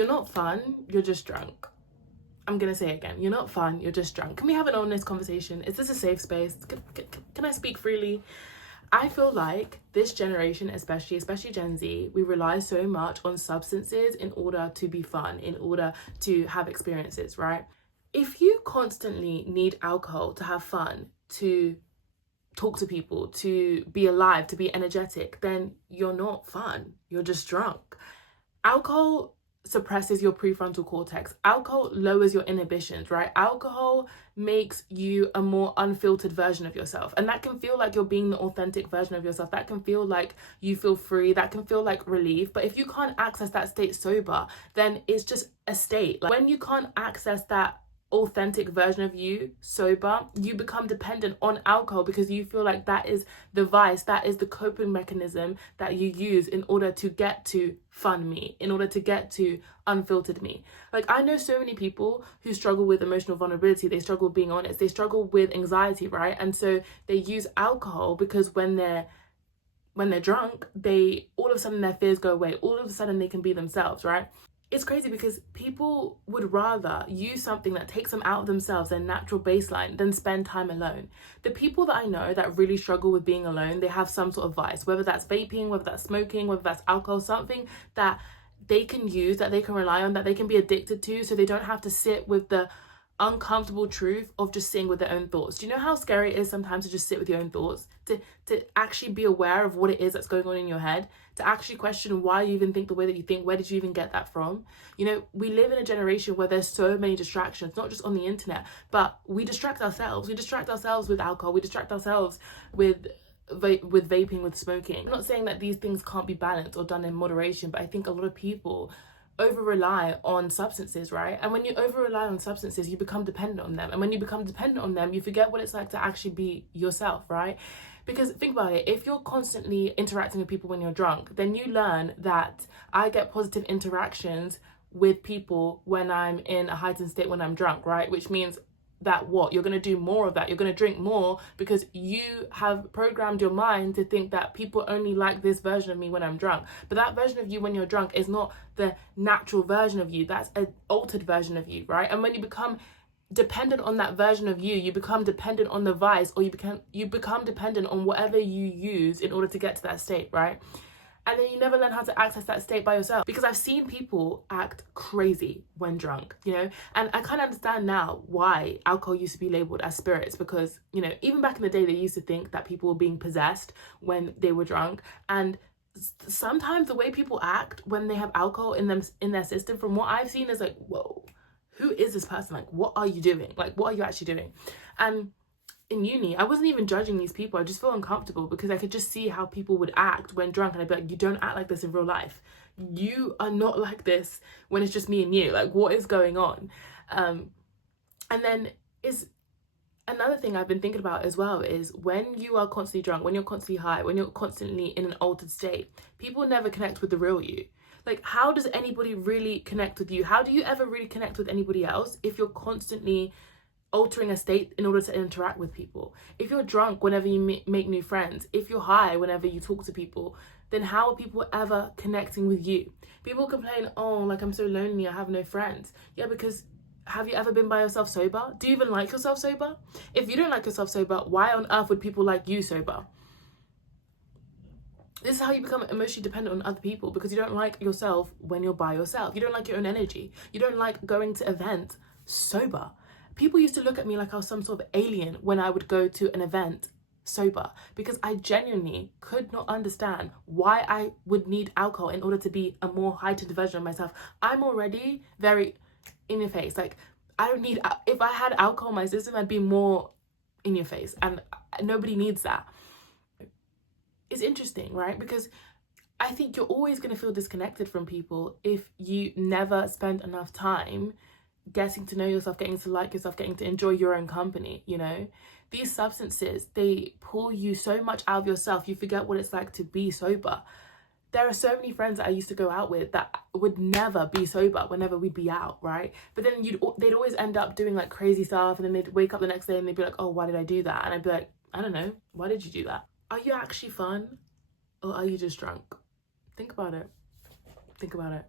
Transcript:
You're not fun, you're just drunk. I'm gonna say it again. You're not fun, you're just drunk. Can we have an honest conversation? Is this a safe space? Can I speak freely? I feel like this generation, especially Gen Z, we rely so much on substances in order to be fun, in order to have experiences, right? If you constantly need alcohol to have fun, to talk to people, to be alive, to be energetic, then you're not fun. You're just drunk. Alcohol suppresses your prefrontal cortex. Alcohol lowers your inhibitions, right? Alcohol makes you a more unfiltered version of yourself. And that can feel like you're being the authentic version of yourself. That can feel like you feel free. That can feel like relief. But if you can't access that state sober, then it's just a state. Like when you can't access that authentic version of you sober, you become dependent on alcohol because you feel like that is the vice, that is the coping mechanism that you use in order to get to fun me, in order to get to unfiltered me. Like I know so many people who struggle with emotional vulnerability, they struggle with being honest, they struggle with anxiety, right? And so they use alcohol because when they're drunk, they all of a sudden their fears go away, all of a sudden they can be themselves, right? It's crazy because people would rather use something that takes them out of themselves, their natural baseline, than spend time alone. The people that I know that really struggle with being alone, they have some sort of vice, whether that's vaping, whether that's smoking, whether that's alcohol, something that they can use, that they can rely on, that they can be addicted to, so they don't have to sit with the uncomfortable truth of just sitting with their own thoughts. Do you know how scary it is sometimes to just sit with your own thoughts, to actually be aware of what it is that's going on in your head, to actually question why you even think the way that you think? Where did you even get that from? You know, we live in a generation where there's so many distractions, not just on the internet, but we distract ourselves. We distract ourselves with alcohol. We distract ourselves with vaping, with smoking. I'm not saying that these things can't be balanced or done in moderation, but I think a lot of people over rely on substances, right? And when you over rely on substances, you become dependent on them. And when you become dependent on them, you forget what it's like to actually be yourself, right? Because think about it, if you're constantly interacting with people when you're drunk, then you learn that I get positive interactions with people when I'm in a heightened state when I'm drunk, right? Which means that what? You're going to do more of that. You're going to drink more because you have programmed your mind to think that people only like this version of me when I'm drunk. But that version of you when you're drunk is not the natural version of you. That's an altered version of you, right? And when you become dependent on that version of you, you become dependent on the vice, or you become dependent on whatever you use in order to get to that state, right? And then you never learn how to access that state by yourself. Because I've seen people act crazy when drunk, you know? And I kind of understand now why alcohol used to be labelled as spirits. Because, you know, even back in the day, they used to think that people were being possessed when they were drunk. And sometimes the way people act when they have alcohol in their system, from what I've seen, is like, whoa, who is this person? Like, what are you doing? Like, what are you actually doing? And in uni, I wasn't even judging these people. I just felt uncomfortable because I could just see how people would act when drunk. And I'd be like, you don't act like this in real life. You are not like this when it's just me and you. Like, what is going on? And then is another thing I've been thinking about as well is when you are constantly drunk, when you're constantly high, when you're constantly in an altered state, people never connect with the real you. Like, how does anybody really connect with you? How do you ever really connect with anybody else if you're constantly altering a state in order to interact with people? If you're drunk whenever you make new friends, if you're high whenever you talk to people, then how are people ever connecting with you? People complain, oh, like, I'm so lonely, I have no friends. Yeah, because have you ever been by yourself sober? Do you even like yourself sober? If you don't like yourself sober, why on earth would people like you sober? This is how you become emotionally dependent on other people, because you don't like yourself when you're by yourself. You don't like your own energy. You don't like going to events sober. People used to look at me like I was some sort of alien when I would go to an event sober, because I genuinely could not understand why I would need alcohol in order to be a more heightened version of myself. I'm already very in your face. Like, I don't need, if I had alcohol in my system, I'd be more in your face, and nobody needs that. It's interesting, right? Because I think you're always going to feel disconnected from people if you never spend enough time getting to know yourself, getting to like yourself, getting to enjoy your own company, you know? These substances, they pull you so much out of yourself, you forget what it's like to be sober. There are so many friends that I used to go out with that would never be sober whenever we'd be out, right? But then they'd always end up doing like crazy stuff, and then they'd wake up the next day and they'd be like, oh, why did I do that? And I'd be like, I don't know, why did you do that? Are you actually fun, or are you just drunk? Think about it. Think about it.